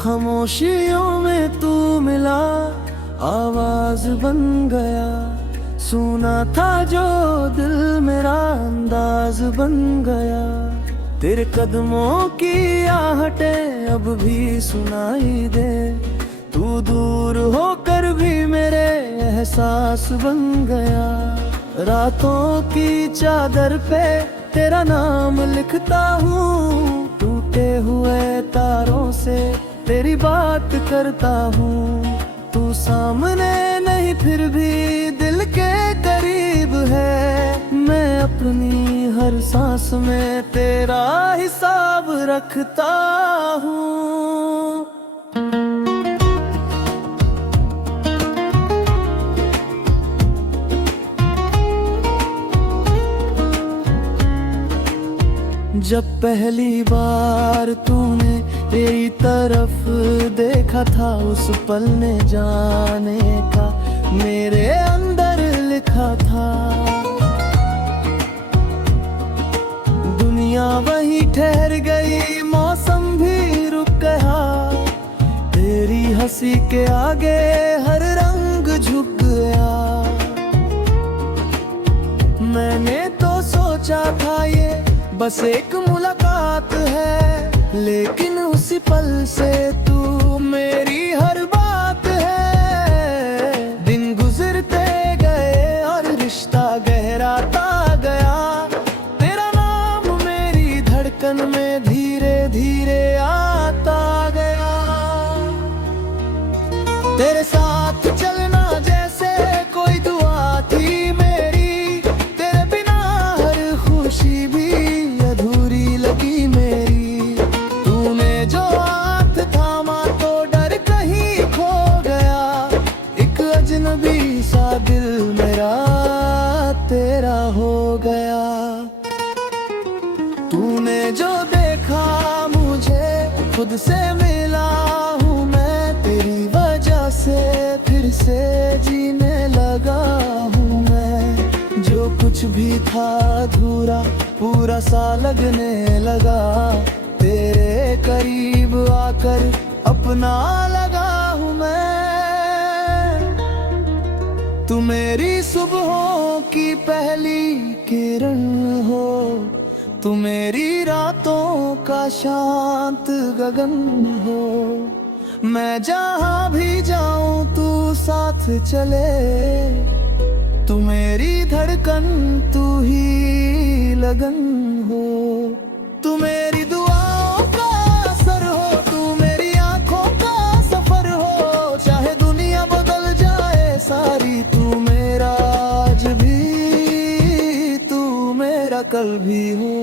खामोशियों में तू मिला, आवाज बन गया। सुना था जो दिल मेरा अंदाज बन गया। तेरे कदमों की आहटें अब भी सुनाई दे। तू दूर होकर भी मेरे एहसास बन गया। रातों की चादर पे तेरा नाम लिखता हूँ। टूटे हुए तारों से तेरी बात करता हूँ। तू सामने नहीं फिर भी दिल के करीब है। मैं अपनी हर सांस में तेरा हिसाब रखता हूँ। जब पहली बार तूने तेरी तरफ देखा था, उस पल ने जाने का मेरे अंदर लिखा था। दुनिया वहीं ठहर गई, मौसम भी रुक गया। तेरी हंसी के आगे हर रंग झुक गया। मैंने तो सोचा था ये बस एक मुलाकात है, लेकिन उसी पल से तू मेरी हर बात है। दिन गुजरते गए और रिश्ता गहराता गया। तेरा नाम मेरी धड़कन में धीरे धीरे आता गया। तेरे साथ चलना जैसे कोई दुआ थी मेरी। तेरे बिना हर खुशी भी अधूरी लगी मेरी। तूने जो हाथ थामा तो डर कहीं खो गया। एक अजनबी सा दिल मेरा तेरा हो गया। तूने जो देखा मुझे खुद से मिला हूँ मैं। तेरी वजह से फिर से जीने लगा हूँ मैं। जो कुछ भी था अधूरा पूरा सा लगने लगा। तेरे करीब आकर अपना लगा हूँ मैं। तू मेरी सुबहों की पहली किरण हो। तू मेरी रातों का शांत गगन हो। मैं जहाँ भी जाऊँ तू साथ चले। तू मेरी धड़कन तू ही लगन हो। तू मेरी दुआओं का असर हो। तू मेरी आंखों का सफर हो। चाहे दुनिया बदल जाए सारी, तू मेरा आज भी, तू मेरा कल भी हो।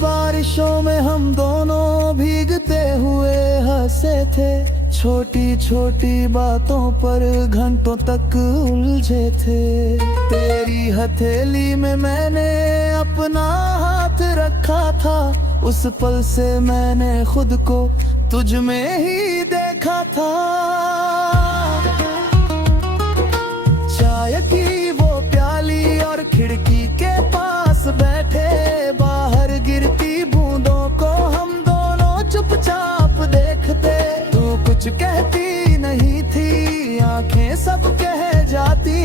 बारिशों में हम दोनों भीगते हुए हंसे थे। छोटी छोटी बातों पर घंटों तक उलझे थे। तेरी हथेली में मैंने अपना हाथ रखा था। उस पल से मैंने खुद को तुझ में ही देखा था। चाय की वो प्याली और खिड़की के पास बैठे, बाहर गिरती बूंदों को हम दोनों चुपचाप देखते। तू कुछ कहती नहीं थी, आंखें सब कह जाती।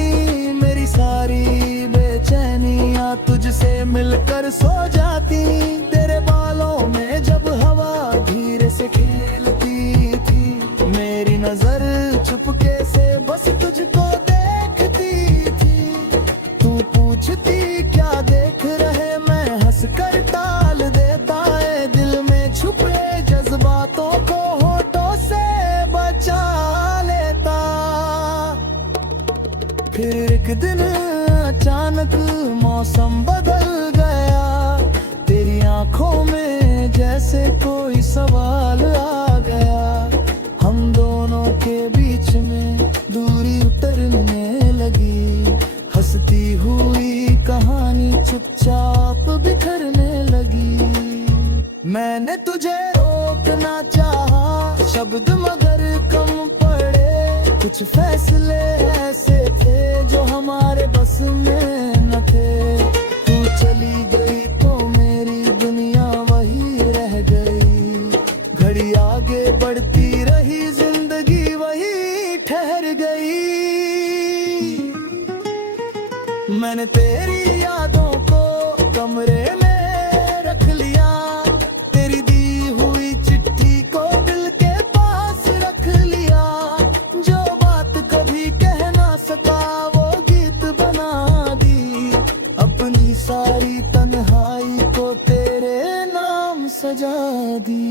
मेरी सारी बेचैनियां तुझसे मिलकर सो जाती। तेरे बालों में जब हवा धीरे से खेलती थी, मेरी नजर चुपके से बस तुझको देखती थी। तू पूछती क्या देख रहे, मैं हंस कर टाल देता है। दिल में छुपे जज्बातों को होठों से बचा लेता। फिर एक दिन अचानक मौसम बदल गया। तेरी आंखों में जैसे कोई सवाल आ गया। हम दोनों के बीच में दूरी उतरने लगी। हंसती हुई कहानी चुपचाप बिखरने लगी। मैंने तुझे रोकना चाहा, शब्द मगर कम पड़े। कुछ फैसले ऐसे थे जो हमारे बस में न थे। तू चली गई तो मेरी दुनिया वही रह गई। घड़ी आगे बढ़ती रही, जिंदगी वही ठहर गई। मैंने तेरी यादों को कमरे में रख लिया, तेरी दी हुई चिट्ठी को दिल के पास रख लिया। जो बात कभी कह ना सका वो गीत बना दी, अपनी सारी तन्हाई को तेरे नाम सजा दी।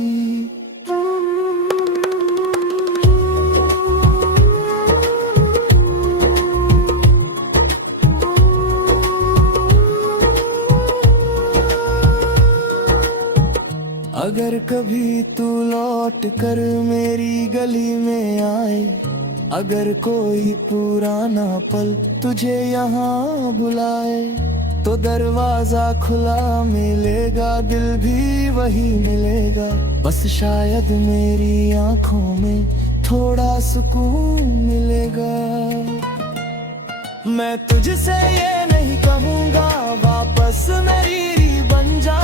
अगर कभी तू लौट कर मेरी गली में आए, अगर कोई पुराना पल तुझे यहाँ बुलाए, तो दरवाजा खुला मिलेगा, दिल भी वही मिलेगा। बस शायद मेरी आंखों में थोड़ा सुकून मिलेगा। मैं तुझसे ये नहीं कहूँगा वापस मेरी बन जा,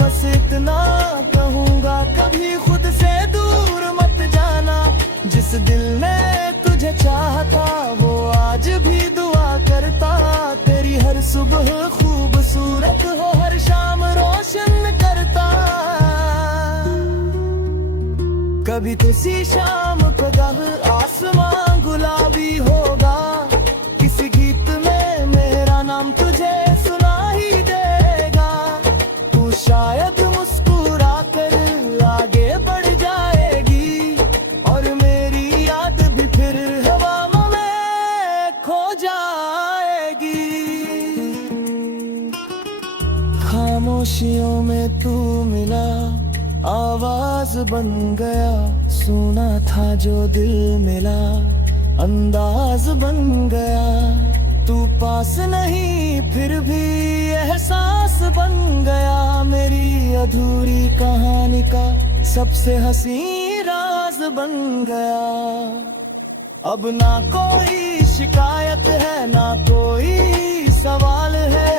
बस इतना कहूँगा कभी खुद से दूर मत जाना। जिस दिल ने तुझे चाहता वो आज भी दुआ करता, तेरी हर सुबह खूबसूरत हो, हर शाम रोशन करता। कभी किसी शाम पगह आसमां गुलाबी होगा, किसी गीत में मेरा नाम तुझे सुना ही देगा। तू शायद मुस्कुरा कर आगे बढ़ जाएगी, और मेरी याद भी फिर हवा में खो जाएगी। खामोशियों में तू मिला, आवाज बन गया, सुना था जो दिल मिला, अंदाज बन गया। तू पास नहीं फिर भी एहसास बन गया, मेरी अधूरी कहानी का सबसे हंसी राज बन गया। अब ना कोई शिकायत है ना कोई सवाल है,